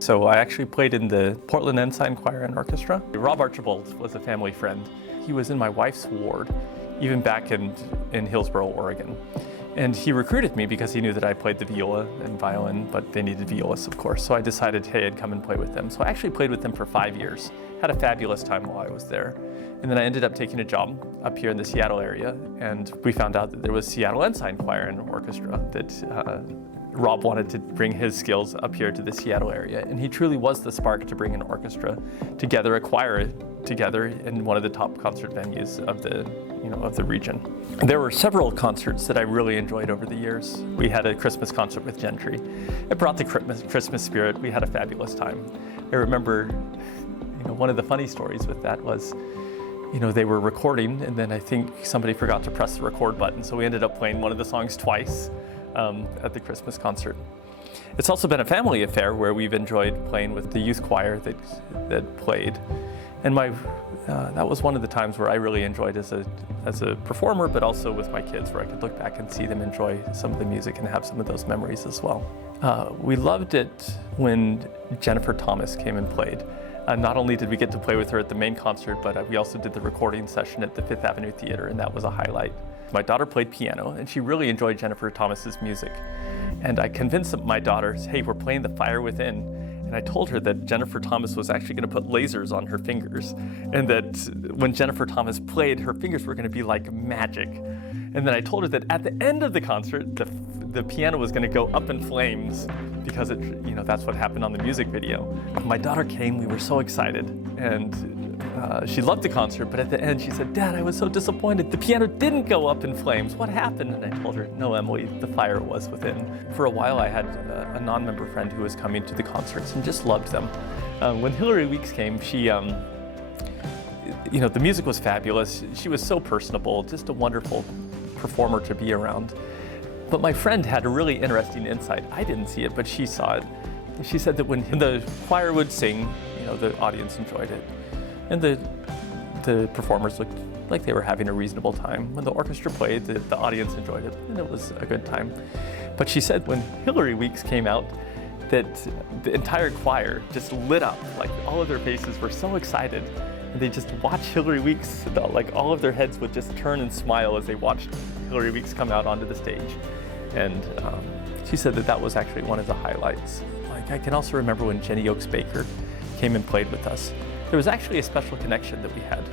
So I actually played in the Portland Ensign Choir and Orchestra. Rob Archibald was a family friend. He was in my wife's ward, even back in Hillsboro, Oregon. And he recruited me because he knew that I played the viola and violin, but they needed violists, of course. So I decided, hey, I'd come and play with them. So I actually played with them for 5 years. Had a fabulous time while I was there. And then I ended up taking a job up here in the Seattle area, and we found out that there was Seattle Ensign Choir and Orchestra that Rob wanted to bring his skills up here to the Seattle area. And he truly was the spark to bring an orchestra together, a choir together in one of the top concert venues of the region. There were several concerts that I really enjoyed over the years. We had a Christmas concert with Gentry. It brought the Christmas spirit. We had a fabulous time. I remember, one of the funny stories with that was, they were recording, and then I think somebody forgot to press the record button, so we ended up playing one of the songs twice at the Christmas concert. It's also been a family affair where we've enjoyed playing with the youth choir that played. And that was one of the times where I really enjoyed as a performer, but also with my kids, where I could look back and see them enjoy some of the music and have some of those memories as well. We loved it when Jennifer Thomas came and played. Not only did we get to play with her at the main concert, but we also did the recording session at the Fifth Avenue Theater, and that was a highlight. My daughter played piano, and she really enjoyed Jennifer Thomas's music. And I convinced my daughter, hey, we're playing The Fire Within. And I told her that Jennifer Thomas was actually going to put lasers on her fingers, and that when Jennifer Thomas played, her fingers were going to be like magic. And then I told her that at the end of the concert, the piano was going to go up in flames, because that's what happened on the music video. My daughter came, we were so excited, and she loved the concert, but at the end she said, Dad, I was so disappointed. The piano didn't go up in flames. What happened? And I told her, no, Emily, the fire was within. For a while I had a non-member friend who was coming to the concerts and just loved them. When Hillary Weeks came, she, the music was fabulous. She was so personable, just a wonderful performer to be around. But my friend had a really interesting insight. I didn't see it, but she saw it. She said that when the choir would sing, the audience enjoyed it. And the performers looked like they were having a reasonable time. When the orchestra played, the audience enjoyed it, and it was a good time. But she said when Hillary Weeks came out, that the entire choir just lit up. Like, all of their faces were so excited. And they just watched Hillary Weeks, like all of their heads would just turn and smile as they watched Hillary Weeks come out onto the stage. And she said that was actually one of the highlights. Like, I can also remember when Jenny Oakes Baker came and played with us. There was actually a special connection that we had.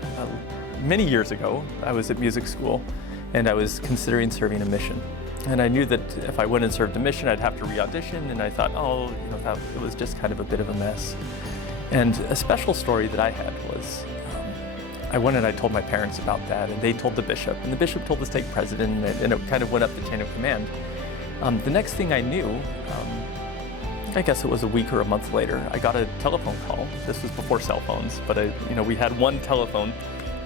Many years ago, I was at music school, and I was considering serving a mission. And I knew that if I went and served a mission, I'd have to re-audition, and I thought, it was just kind of a bit of a mess. And a special story that I had was, I went and I told my parents about that, and they told the bishop, and the bishop told the stake president, and it kind of went up the chain of command. The next thing I knew, I guess it was a week or a month later, I got a telephone call. This was before cell phones, but we had one telephone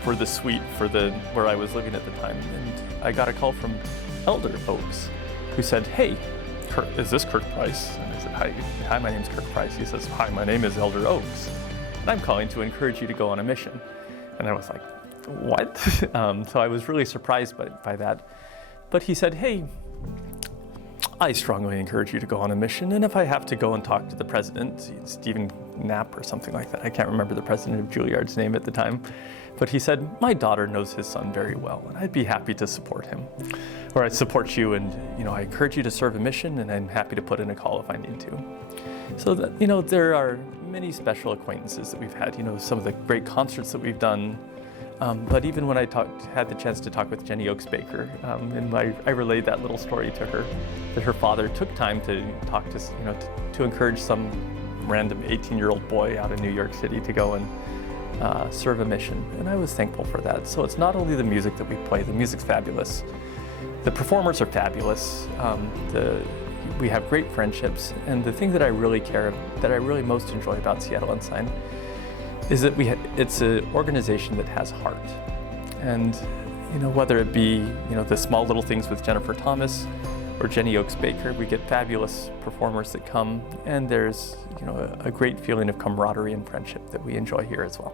for the suite where I was living at the time, and I got a call from Elder Oakes, who said, "Hey, Kirk, is this Kirk Price?" And I said, "Hi, my name's Kirk Price." He says, "Hi, my name is Elder Oakes, and I'm calling to encourage you to go on a mission." And I was like, "What?" So I was really surprised by that. But he said, "Hey, I strongly encourage you to go on a mission, and if I have to go and talk to the president, Stephen Knapp or something like that," I can't remember the president of Juilliard's name at the time, but he said, "My daughter knows his son very well, and I'd be happy to support him. Or I'd support you, and I encourage you to serve a mission, and I'm happy to put in a call if I need to." So that, there are many special acquaintances that we've had, some of the great concerts that we've done. But even when I had the chance to talk with Jenny Oakes Baker, and I relayed that little story to her, that her father took time to talk to encourage some random 18-year-old boy out of New York City to go and serve a mission. And I was thankful for that. So it's not only the music that we play, the music's fabulous. The performers are fabulous. We have great friendships. And the thing that I really most enjoy about Seattle Ensign is that it's an organization that has heart. And whether it be the small little things with Jennifer Thomas or Jenny Oakes Baker, we get fabulous performers that come, and there's a great feeling of camaraderie and friendship that we enjoy here as well.